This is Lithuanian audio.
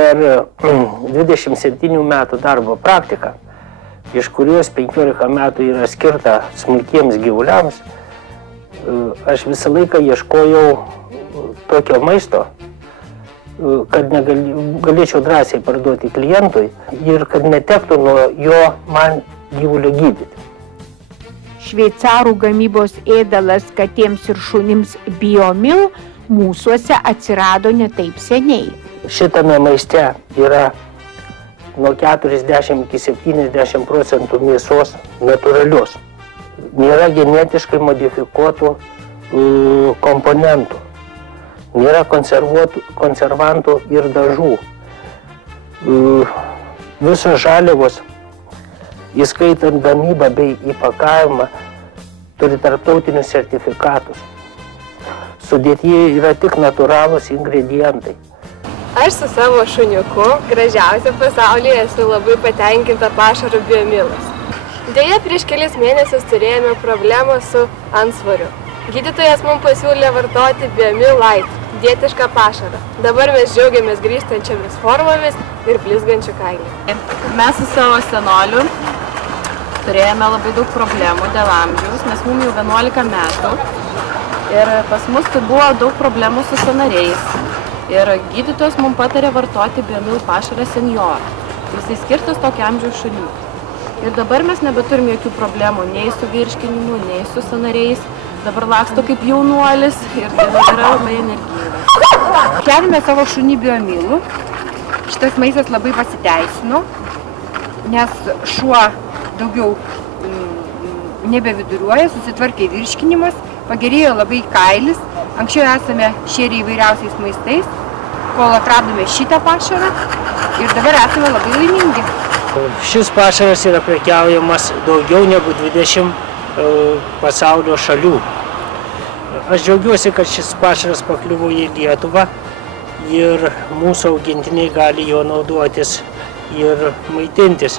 per 27 metų darbo praktiką, iš kurios 15 metų yra skirta smulkiems gyvuliams, aš visą laiką ieškojau tokio maisto, kad galėčiau drąsiai parduoti klientui ir kad netektų nuo jo man gyvulio gydyti. Šveicarų gamybos ėdalas katėms ir šunims Biomil mūsuose atsirado ne taip seniai. Šitame maiste yra nuo 40 iki 70% mėsos natūralios. Nėra genetiškai modifikuotų komponentų. Nėra konservantų ir dažų. Visos žaliavos, įskaitant gamybą bei įpakavimą, turi tarptautinius sertifikatus. Sudėtyje yra tik natūralūs ingredientai. Aš su savo šuniuku, gražiausia pasaulyje, esu labai patenkinta pašaru Biomilas. Deja, prieš kelis mėnesius turėjome problemą su antsvoriu. Gydytojas mums pasiūlė vartoti Biomil Light, dietišką pašarą. Dabar mes džiaugiamės grįžtančiamis formomis ir blizgančiu kailiu. Mes su savo senoliu turėjome labai daug problemų dėl amžiaus, nes mums jau 11 metų. Ir pas mus tai buvo daug problemų su sąnariais. Ir gydytojas mums patarė vartoti Biomil pašarą Senior. Jisai skirtas tokio amžiaus šuniui. Ir dabar mes nebeturim jokių problemų nei su virškinimu, nei su sąnariais. Dabar laksto kaip jaunuolis ir tai yra labai energingas. Keliame savo šunį Biomilu. Šitas maistas labai pasiteisino, nes šuo daugiau nebeviduriuoja, susitvarkė virškinimas, pagerėjo labai kailis. Anksčiau esame šėrę įvairiausiais maistais, kol atradome šitą pašarą ir dabar esame labai laimingi. Šis pašaras yra prekiaujamas daugiau negu 20 pasaulio šalių. Aš džiaugiuosi, kad šis pašaras pakliuvo į Lietuvą ir mūsų augintiniai gali jo naudotis ir maitintis.